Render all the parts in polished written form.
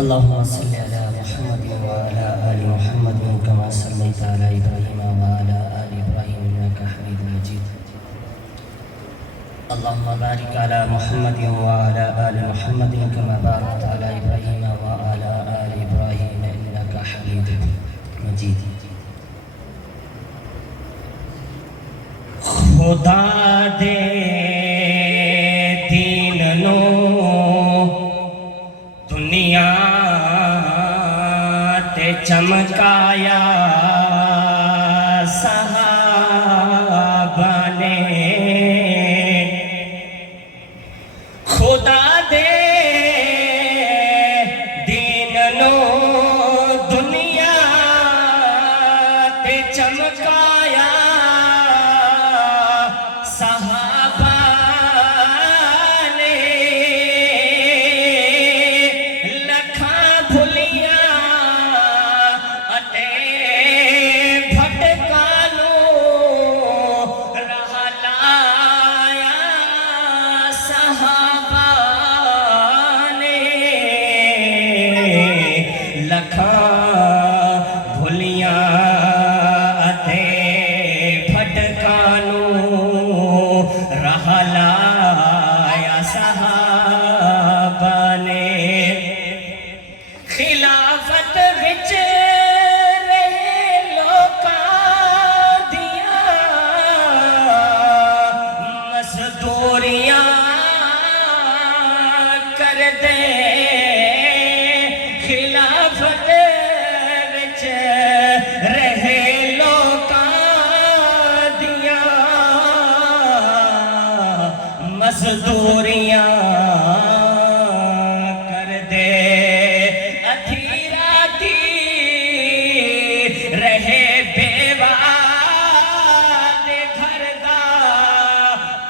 اللهم صل على محمد وعلى آل محمد كما صليت على إبراهيم وعلى آل إبراهيم إنك حميد مجيد. اللهم بارك على محمد وعلى آل محمد كما باركت على إبراهيم وعلى آل إبراهيم إنك حميد مجيد. خدا دے دین نو دنیا تے چمکایا صحابہ نے. خدا دے دین نو دنیا تے چمکایا صحابہ نے. لکھاں بھلیاں اتے بھٹکاں نوں راہ لایا صحابہ نے. لکھاں بھلیاں اتے بھٹکاں نوں راہ لایا صحابہ نے. خلافت وچ رہے لوکاں دیاں مزدوریاں کر دے. خلافت وچ رہے لوکاں دیاں مزدوریاں کر دے. ادھی راتی رہے بیوہ دے گھر دا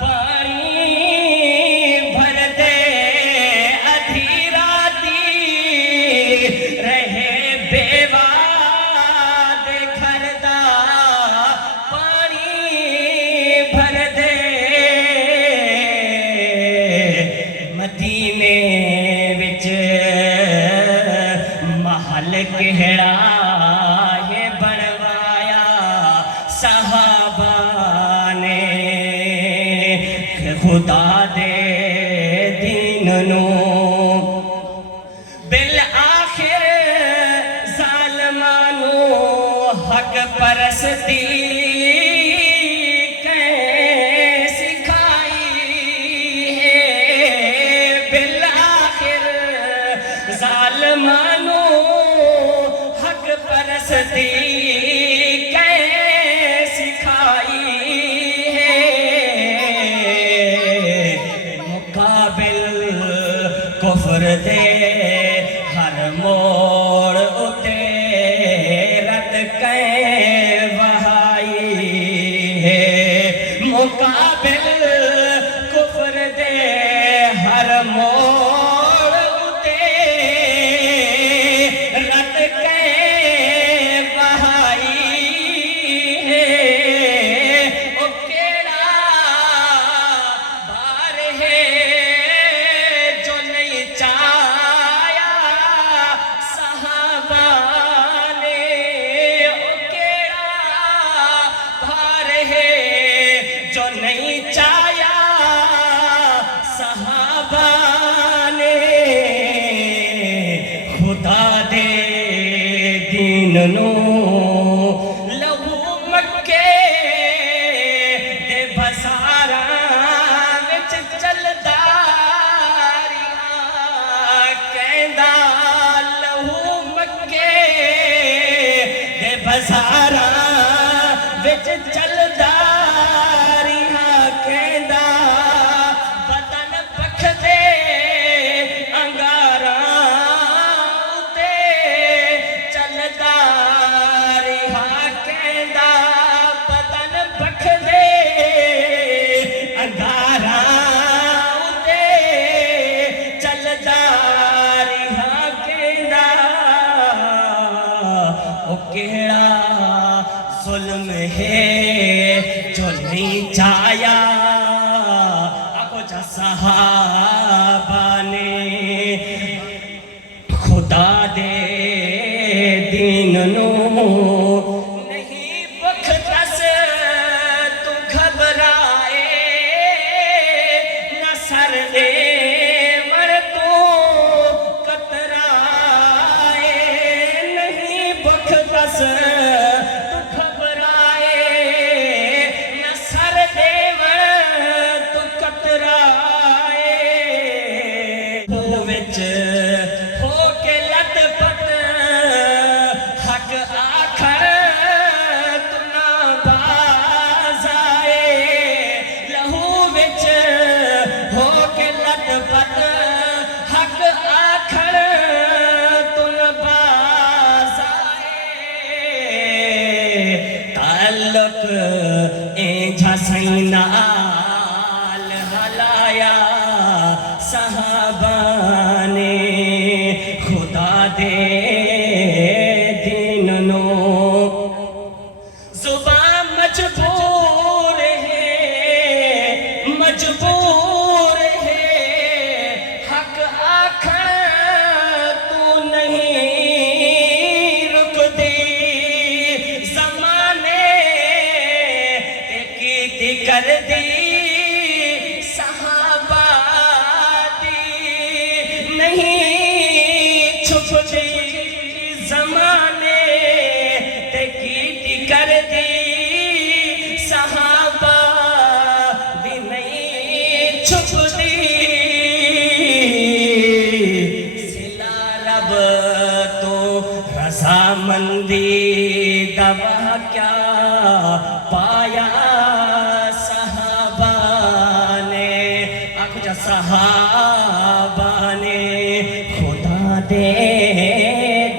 پانی بھر دے. ادھی راتی رہے بیوہ دے گھر دا پانی بھر دے. مدینے وچ محل کہڑا یہ بنوایا صحابہ نے. خدا دے دین نو بالآخر ظالماں نوں حق پرستی سکھائی ہے. بالآخر ظالماں نوں حق پرستی سکھائی ہے. مقابل کفر دے ہر موڑ اتے رد وہائی ہے. مقابل کفر دے ہر موڑ اتے رد وہائی ہے. او کیڑا بار ہے جو نہیں چاہیا صحابہ نے. او کیڑا بار ہے جو نہیں چاہیا صحابہ نے. خدا دے دین نو لہو مکے دے بازاراں وچ چلدا رہیا. کہندا لہو مکے دے بازاراں وچ چلدا رہیا. کہندا بدن پکھ دے انگاراں تے چلدا رہیا. کہندا بدن پکھ دے انگاراں تے چلدا رہیا. کہندا او کیڑا ظلم ہے جو نہیں چاہیا. آگو جا صحابہ نے. خدا دے دین نو نہیں بخدس تو گھبرائے نہ سر دے مر تو کترائے نہیں بخدس تو گھبرائے نہ سر دے مر تو کترائے وچ ہو کے لت پت حق آخر تو نہ باز آئے لہو وچ ہو کے لت پت حق آخر تو نہ باز آئے تعلق اینجھا سینال ہلایا صحابہ نے خدا دے دین نو زبان مجبور ہے حق آخر تو نہیں رک دی زمانے تے کیتی کر دی صحابہ دی نہیں چھپ دی زمانے تے کیتی کر دی صحابہ دی نہیں چھپ دی سلا رب تو رضامندی دوا کیا پایا صحابہ نے آنکھو جا صحابہ نے خدا دے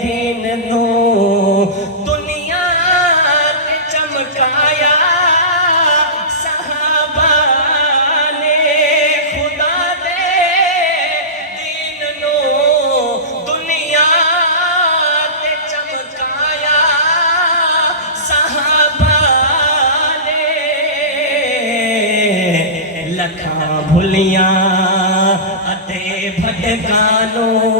دین نو دنیا تے چمکایا صحابہ نے خدا دے دین نو دنیا تے چمکایا صحابہ نے لکھاں بھلیاں اتے بھٹکانوں